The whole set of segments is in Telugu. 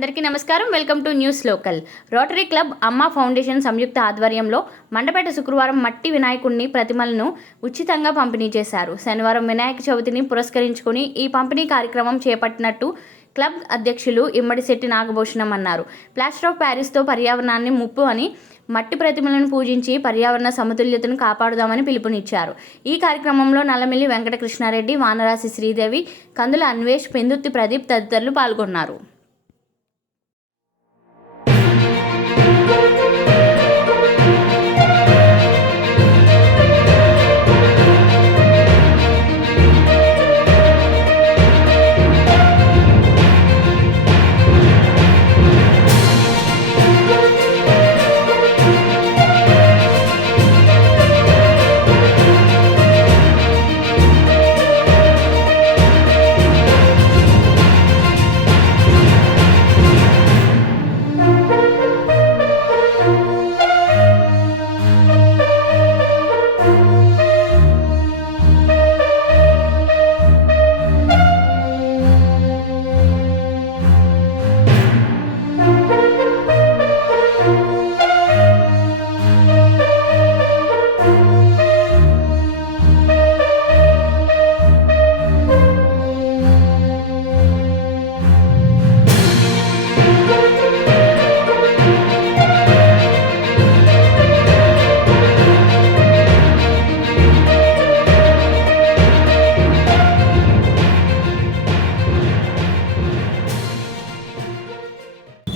అందరికీ నమస్కారం. Welcome to news local. Rotary club Amma foundation సంయుక్త ఆధ్వర్యంలో మండపేట శుక్రవారం మట్టి వినాయకుడిని ప్రతిమలను ఉచితంగా పంపిణీ చేశారు. శనివారం వినాయక చవితిని పురస్కరించుకుని ఈ పంపిణీ కార్యక్రమం చేపట్టినట్టు క్లబ్ అధ్యక్షులు ఇమ్మడిశెట్టి నాగభూషణం అన్నారు. ప్లాస్టర్ ఆఫ్ ప్యారిస్తో పర్యావరణాన్ని ముప్పు అని మట్టి ప్రతిమలను పూజించి పర్యావరణ సమతుల్యతను కాపాడుదామని పిలుపునిచ్చారు. ఈ కార్యక్రమంలో నల్లమిల్లి వెంకటకృష్ణారెడ్డి వానరాశి శ్రీదేవి కందుల అన్వేష్ పెందుత్తి ప్రదీప్ తదితరులు పాల్గొన్నారు.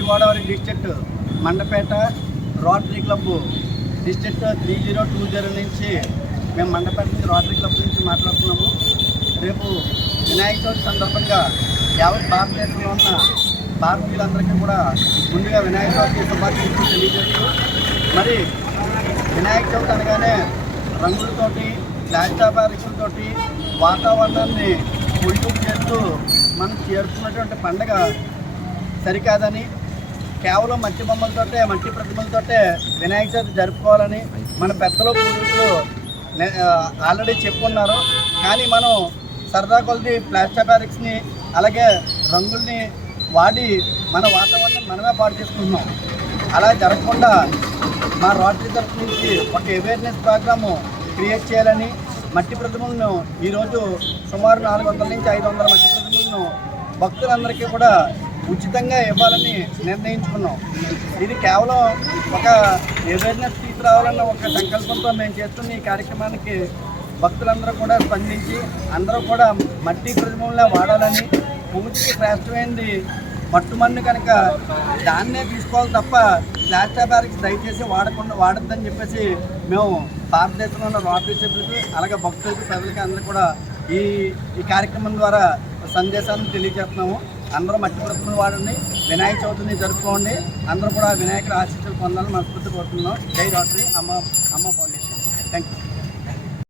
Godavari district Mandapeta rotary club district three zero two zero నుంచి మేము మండపేట నుంచి రోటరీ క్లబ్ నుంచి మాట్లాడుతున్నాము. రేపు వినాయక చవితి సందర్భంగా యావత్ భారతదేశంలో ఉన్న భారతీయులందరికీ కూడా ముందుగా వినాయక చవితి శుభాకాంక్షలు తెలియజేస్తూ మరి వినాయక చవితి అనగానే రంగులతోటి ప్లాస్టాబారిక్లతోటి వాతావరణాన్ని పొల్యూట్ చేస్తూ మనం చేరుకున్నటువంటి పండగ సరికాదని కేవలం మట్టి బొమ్మలతోటే మట్టి ప్రతిమలతోటే వినాయక చవితి జరుపుకోవాలని మన పెద్దలు పూర్వీకులు ఆల్రెడీ చెప్పుకున్నారు. కానీ మనం సరదా కొలది ప్లాస్టర్ బ్యారిక్స్ని అలాగే రంగుల్ని వాడి మన వాతావరణం మనమే పాటు చేసుకుంటున్నాం. అలా జరగకుండా మా రోటరీ తరఫు నుంచి ఒక అవేర్నెస్ ప్రోగ్రాము క్రియేట్ చేయాలని మట్టి ప్రతిమలను ఈరోజు సుమారు నాలుగు వందల నుంచి ఐదు వందల మట్టి ప్రతిమలను భక్తులందరికీ కూడా ఉచితంగా ఇవ్వాలని నిర్ణయించుకున్నాం. ఇది కేవలం ఒక అవేర్నెస్ తీసుకురావాలన్న ఒక సంకల్పంతో మేము చేస్తున్న ఈ కార్యక్రమానికి భక్తులందరూ కూడా స్పందించి అందరూ కూడా మట్టి ప్రతిమలనే వాడాలని పూర్తికి శ్రేష్టమైనది మట్టుమన్ను కనుక దాన్నే తీసుకోవాలి తప్ప ప్లాస్టర్ బ్యారిక్స్ దయచేసి వాడకుండా వాడొద్దని చెప్పేసి మేము భారతదేశంలో ఉన్న రోటరీ సభ్యులకు అలాగే భక్తులకి ప్రజలకి అందరూ కూడా ఈ ఈ కార్యక్రమం ద్వారా సందేశాన్ని తెలియజేస్తున్నాము. అందరూ మట్టి ప్రతిమలు వాడండి. వినాయక చవితిని జరుపుకోండి. అందరూ కూడా వినాయకుడు ఆశీస్సులు పొందాలని మనస్ఫూర్తి కోరుతున్నాం జై రోటరీ అమ్మ అమ్మ ఫౌండేషన్. Thank you